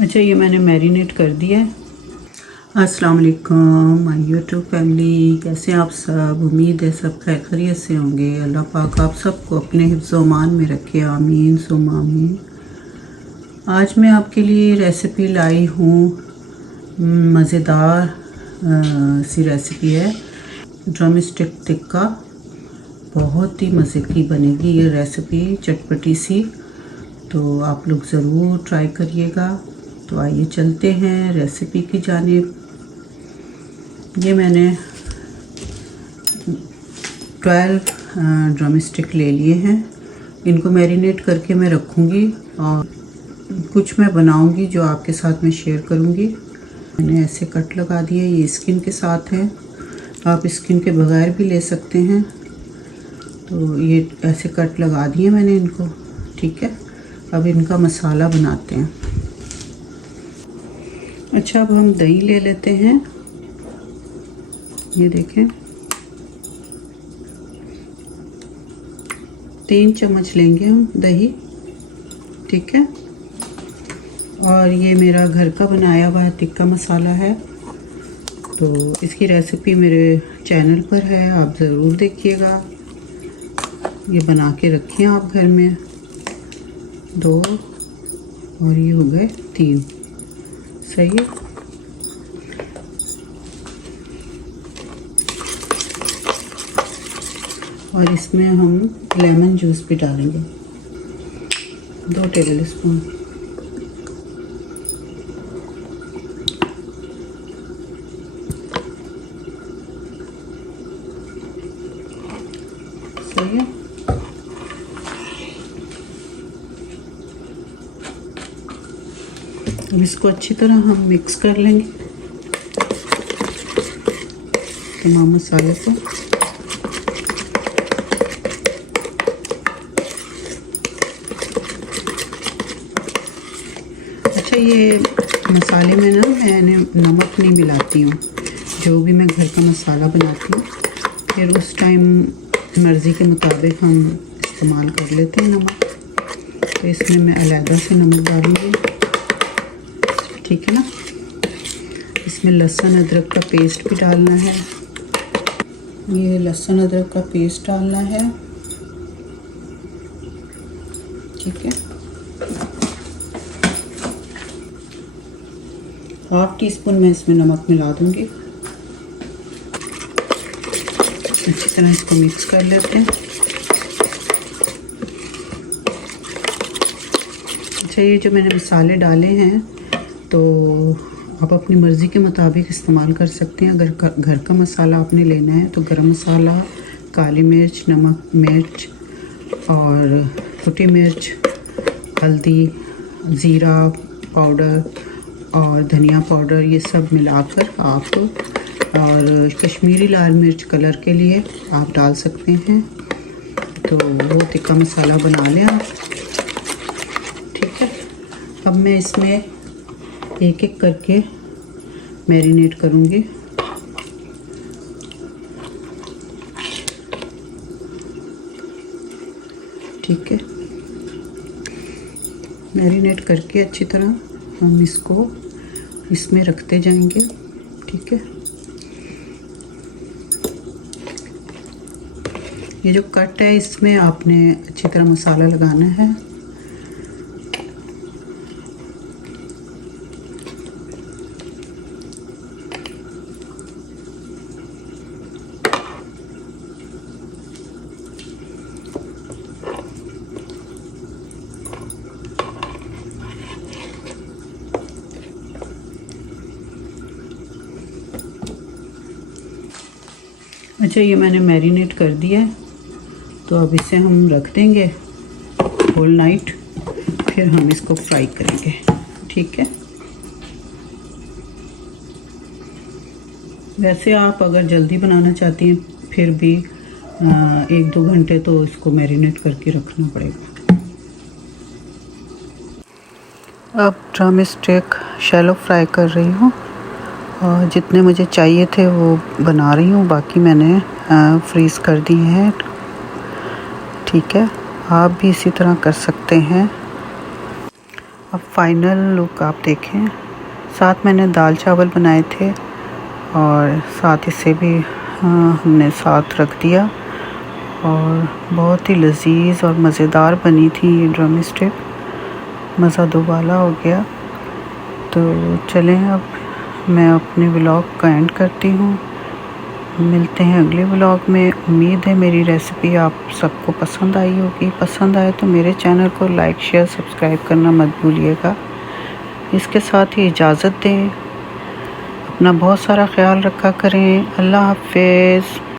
अच्छा, ये मैंने मैरिनेट कर दिया है। अस्सलाम वालेकुम माय यूट्यूब फैमिली, कैसे हैं आप सब। उम्मीद है सब खैर खैरियत से होंगे। अल्लाह पाक आप सबको अपने हिफ्ज़ व अमान में रखे, आमीन सुम्मा आमीन। आज मैं आपके लिए रेसिपी लाई हूँ, मज़ेदार सी रेसिपी है, ड्रम स्टिक टिक्का। बहुत ही मज़े की बनेगी ये रेसिपी, चटपटी सी। तो आप लोग ज़रूर ट्राई करिएगा। तो आइए चलते हैं रेसिपी की जानिब। ये मैंने 12 ड्रम स्टिक ले लिए हैं। इनको मैरिनेट करके मैं रखूँगी और कुछ मैं बनाऊँगी जो आपके साथ मैं शेयर करूँगी। मैंने ऐसे कट लगा दिए, ये स्किन के साथ है, आप स्किन के बगैर भी ले सकते हैं। तो ये ऐसे कट लगा दिए मैंने इनको, ठीक है। अब इनका मसाला बनाते हैं। अच्छा, अब हम दही ले लेते हैं। ये देखें, 3 चम्मच लेंगे हम दही, ठीक है। और ये मेरा घर का बनाया हुआ टिक्का मसाला है। तो इसकी रेसिपी मेरे चैनल पर है, आप ज़रूर देखिएगा। ये बना के रखिए आप घर में। 2 और ये हो गए 3, सही है। और इसमें हम लेमन जूस भी डालेंगे, 2 टेबल स्पून। सही है। अब इसको अच्छी तरह हम मिक्स कर लेंगे, तमाम मसाले को। अच्छा, ये मसाले में ना मैंने नमक नहीं मिलाती हूँ। जो भी मैं घर का मसाला बनाती हूँ, फिर उस टाइम मर्ज़ी के मुताबिक हम इस्तेमाल कर लेते हैं नमक। तो इसमें मैं अलहदा से नमक डालूँगी, ठीक है ना। इसमें लहसुन अदरक का पेस्ट भी डालना है। ये लहसुन अदरक का पेस्ट डालना है, ठीक है। 1/2 टीस्पून मैं इसमें नमक मिला दूंगी। अच्छी तरह इसको मिक्स कर लेते हैं। अच्छा, ये जो मैंने मसाले डाले हैं, तो आप अपनी मर्ज़ी के मुताबिक इस्तेमाल कर सकते हैं। अगर घर का मसाला आपने लेना है तो गरम मसाला, काली मिर्च, नमक, मिर्च और कुटी मिर्च, हल्दी, ज़ीरा पाउडर और धनिया पाउडर, ये सब मिलाकर आप, और कश्मीरी लाल मिर्च कलर के लिए आप डाल सकते हैं। तो वो टिक्का मसाला बना लें आप, ठीक है। अब मैं इसमें एक एक करके मैरिनेट करूँगी। ठीक है, मैरिनेट करके अच्छी तरह हम इसको इसमें रखते जाएंगे, ठीक है। ये जो कट है, इसमें आपने अच्छी तरह मसाला लगाना है। अच्छा, ये मैंने मैरिनेट कर दिया है। तो अब इसे हम रख देंगे होल नाइट, फिर हम इसको फ्राई करेंगे, ठीक है। वैसे आप अगर जल्दी बनाना चाहती हैं, फिर भी 1-2 घंटे तो इसको मैरिनेट करके रखना पड़ेगा। अब ड्रम स्टिक शैलो फ्राई कर रही हूँ, और जितने मुझे चाहिए थे वो बना रही हूँ, बाकी मैंने फ्रीज़ कर दिए हैं, ठीक है। आप भी इसी तरह कर सकते हैं। अब फाइनल लुक आप देखें। साथ मैंने दाल चावल बनाए थे और साथ इसे भी हमने साथ रख दिया और बहुत ही लजीज और मज़ेदार बनी थी ये ड्रम स्टिक। मज़ा दोबाला हो गया। तो चलें अब मैं अपने व्लॉग का एंड करती हूँ। मिलते हैं अगले व्लॉग में। उम्मीद है मेरी रेसिपी आप सबको पसंद आई होगी। पसंद आए तो मेरे चैनल को लाइक शेयर सब्सक्राइब करना मत भूलिएगा। इसके साथ ही इजाज़त दें। अपना बहुत सारा ख्याल रखा करें। अल्लाह हाफ़िज़।